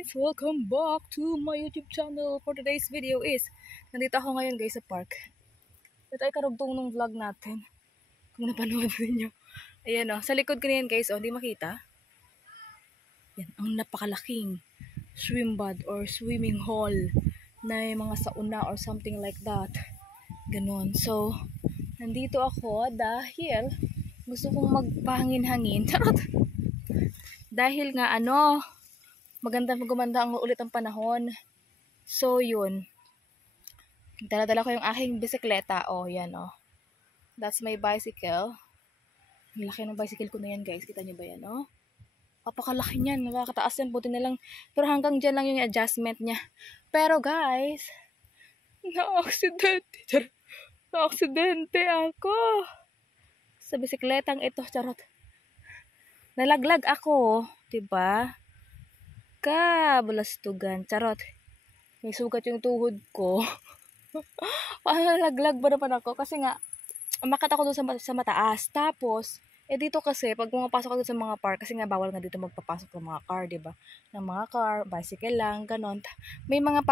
guys! Welcome back to my YouTube channel. For today's video is, nandito ako ngayon guys sa park. Ito ay karugtong ng vlog natin. Kung napanood niyo. Ayan o, sa likod ko na yan guys, o, di makita. Yan, ang napakalaking swimbad or swimming hall na may mga sauna or something like that. Ganon. So, nandito ako dahil gusto kong magpahangin-hangin. Charot! Dahil nga gumanda ulit ang panahon. So, yun. Dala-dala ko yung aking bisikleta. Oh, yan, oh. That's my bicycle. Ang laki ng bicycle ko na yan, guys. Kita nyo ba yan, oh? Papakalaki niyan. Nakakataas yan. Buti na lang. Pero hanggang dyan lang yung adjustment niya. Pero, guys, na-aksidente ako. Sa bisikletang ito, charot. Nalaglag ako, diba? Kabalastugan. Charot. May sugat yung tuhod ko. Paano nalaglag ba naman ako? Kasi nga, umakat ako doon sa mataas. Tapos, dito kasi, pag pumapasok ako doon sa mga park, kasi nga bawal nga dito magpapasok ng mga car, diba? Ng mga car, bicycle lang, ganon. May mga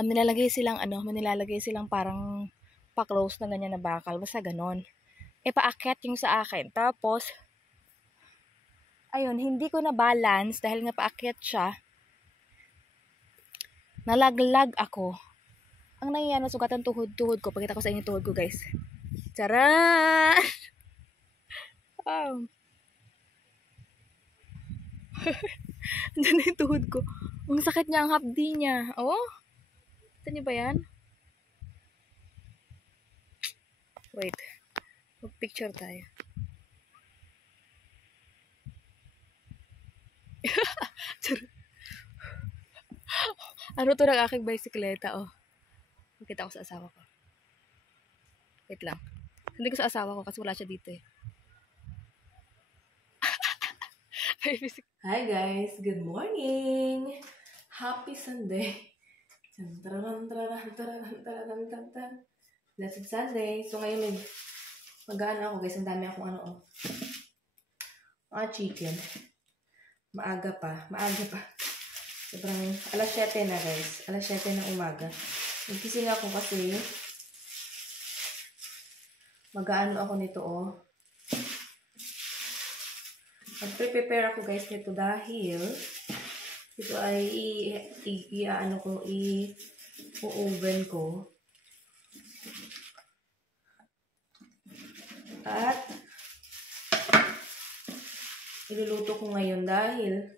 nilalagay silang parang pa-close na ganyan na bakal. Basta ganon. Paakyat yung sa akin. Tapos, ayun, hindi ko na balance dahil nga paakyat siya. Nalaglag ako. Ang nangyayari, nasugatan tuhod ko. Pakita ko sa inyo tuhod ko, guys. Tcharan! Oh. Andiyan na yung tuhod ko. Ang sakit niya, ang hapdi niya. Oh? Ito niyo ba yan? Wait. Mag-picture tayo. Ano to ng aking bisikleta, oh. Makita ko sa asawa ko. Wait lang. Hindi ko sa asawa ko kasi wala siya dito eh. Hi guys! Good morning! Happy Sunday! Blessed Sunday! So ngayon mag-ano ako guys. Ang dami akong chicken. Maaga pa. Sobrang alas 7 na guys. Alas 7 ng umaga. Nagkising ako kasi mag-ano ako nito Mag-prepare ako guys nito dahil ito ay i-oven ko. At iluluto ko ngayon dahil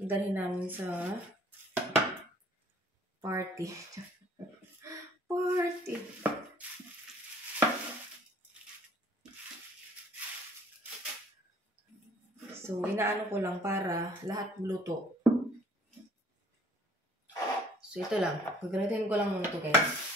dalhin namin sa party. So, inaano ko lang para lahat luto. So, ito lang. Gagamitin ko lang muna ito, guys.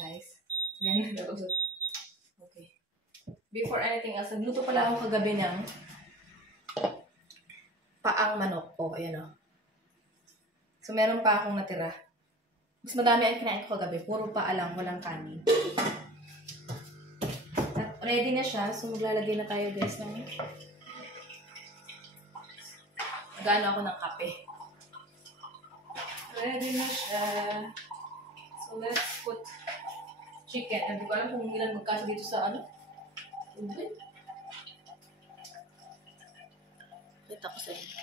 Guys. Okay. Before anything else, nagluto pala ako kagabi ng paang manok. Ayan o. So, meron pa akong natira. Mas madami ang kinain ko kagabi. Puro paa lang, walang kanin. At ready na siya. So, maglalagay na tayo guys ng gano ako ng kape. Ready na siya. So, let's put chicken. Hindi ko alam kung ilan magkasa dito sa tubig. Kita ko sa inyo.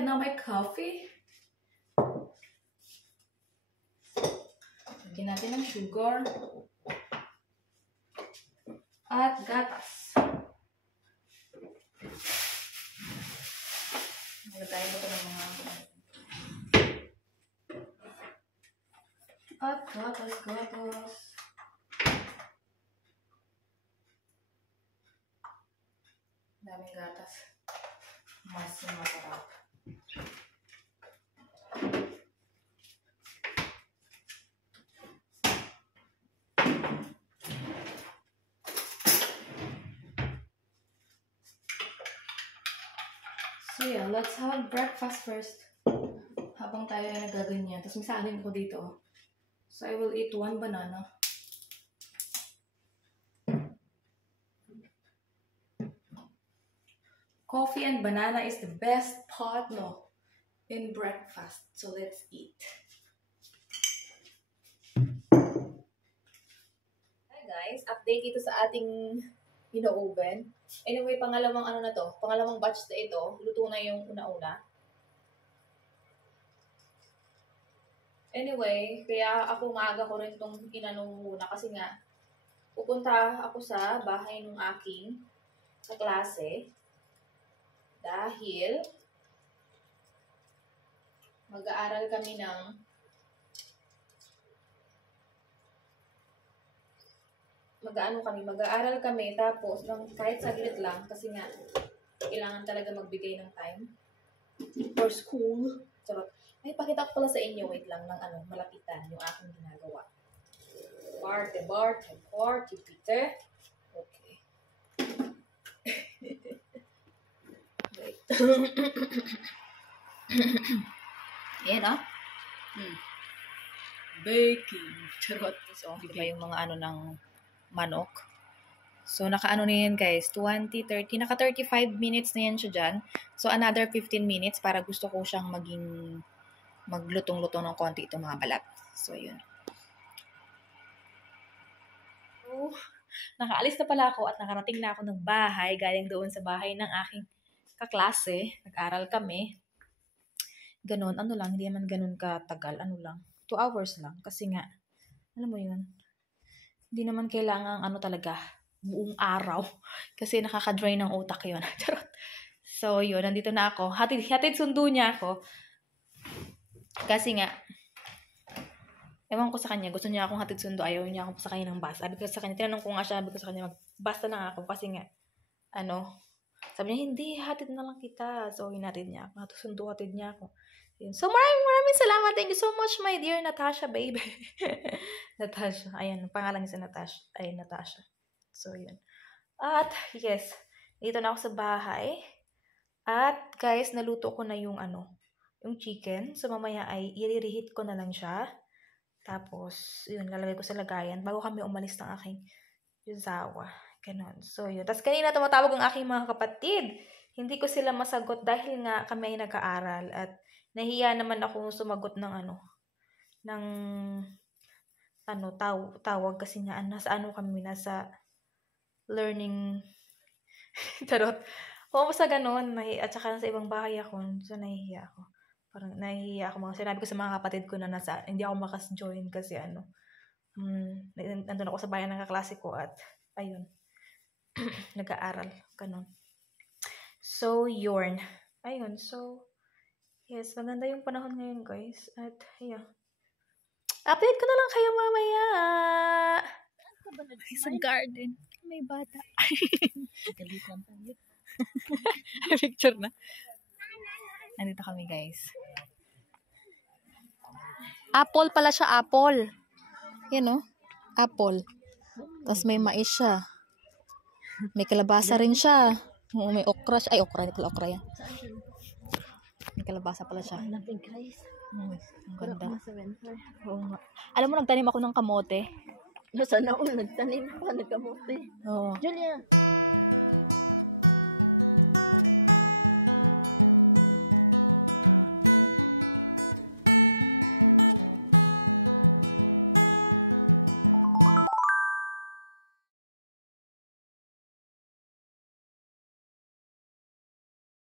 have now my coffee. Lagyan natin ng sugar. At gatas. Lagyan mo ito ng mga at gatas. Daming gatas. Mas masarap. So yeah, let's have breakfast first. Habang tayo ay nagaganyan. Tapos may saanin ako dito. So I will eat 1 banana. Coffee and banana is the best partner in breakfast. So let's eat. Hi guys, update dito sa ating ino-oven. Anyway, pangalawang ano na to, pangalawang batch na ito, luto na yung una-una. Anyway, kaya ako maaga ko rin itong inanong muna kasi nga, pupunta ako sa bahay ng aking kaklase dahil mag-aaral kami mag-aaral kami tapos kahit saglit lang kasi nga kailangan talaga magbigay ng time for school. Charot. Ay, pakita ko pala sa inyo, wait lang, ng malapitan yung aking ginagawa. Parte, pite. Okay. Wait. Ayan, oh. Baking. Charot. So, diba yung mga ng manok. So, naka-ano na yan, guys. 20, 30. Naka 35 minutes na yan siya dyan. So, another 15 minutes para gusto ko siyang maglutong-lutong ng konti itong mga balat. So, yun. So, nakaalis na pala ako at nakarating na ako ng bahay. Galing doon sa bahay ng aking kaklase. Nag-aral kami. Ganon. Ano lang, hindi naman ganon katagal. 2 hours lang. Kasi nga, alam mo yun, hindi naman kailangan talaga, buong araw. Kasi nakaka-dry ng utak yun. Charot. So, yun, nandito na ako. Hatid sundo niya ako. Kasi nga, ewan ko sa kanya, gusto niya akong hatid sundo, ayaw niya akong pasakay ng bus. Sabi ko sa kanya, tinanong ko nga siya, sabi ko sa kanya, basta na ako. Kasi nga, sabi niya, hindi, hatid na lang kita. So, hinatid niya ako. Hatid niya ako. Yun. So, maraming salamat. Thank you so much, my dear Natasha, baby. Natasha. Ayan, pangalan niya si Natasha. Ay, Natasha. So, yun. At, yes, dito na ako sa bahay. At, guys, naluto ko na yung chicken. So, mamaya ay i-reheat ko na lang siya. Tapos, yun, lalagay ko sa lagayan bago kami umalis ng aking yuzawa. Ganon. So, yun. Tapos, kanina tumatawag ang aking mga kapatid. Hindi ko sila masagot dahil nga kami ay nag-aaral. At, nahiya naman ako sumagot ng tawag kasi nga, nasa kami, nasa learning, tarot. O, basta ganon. At saka nasa ibang bahay ako. So, nahihiya ako. Parang nahihiya ako. Sinabi ko sa mga kapatid ko na hindi ako makas-join kasi nandun ako sa bayan ng kaklase ko at, ayun, nag-aaral. Ganon. So, yun. Ayun. So, yes, maganda yung panahon ngayon, guys. At, ayun. Update ko na lang kayo mamaya. Sa garden. May bata. Picture na. Nandito kami, guys. Apple pala siya, apple. Yan, oh. Apple. Tapos may mais siya. May kalabasa rin siya. May okra siya. Ay, okra. Hindi pala okra yan. May kalabasa pala siya. Alam mo, nagtanim ako ng kamote. Sana all nagtanim pa ng kamote. Oo. Julia!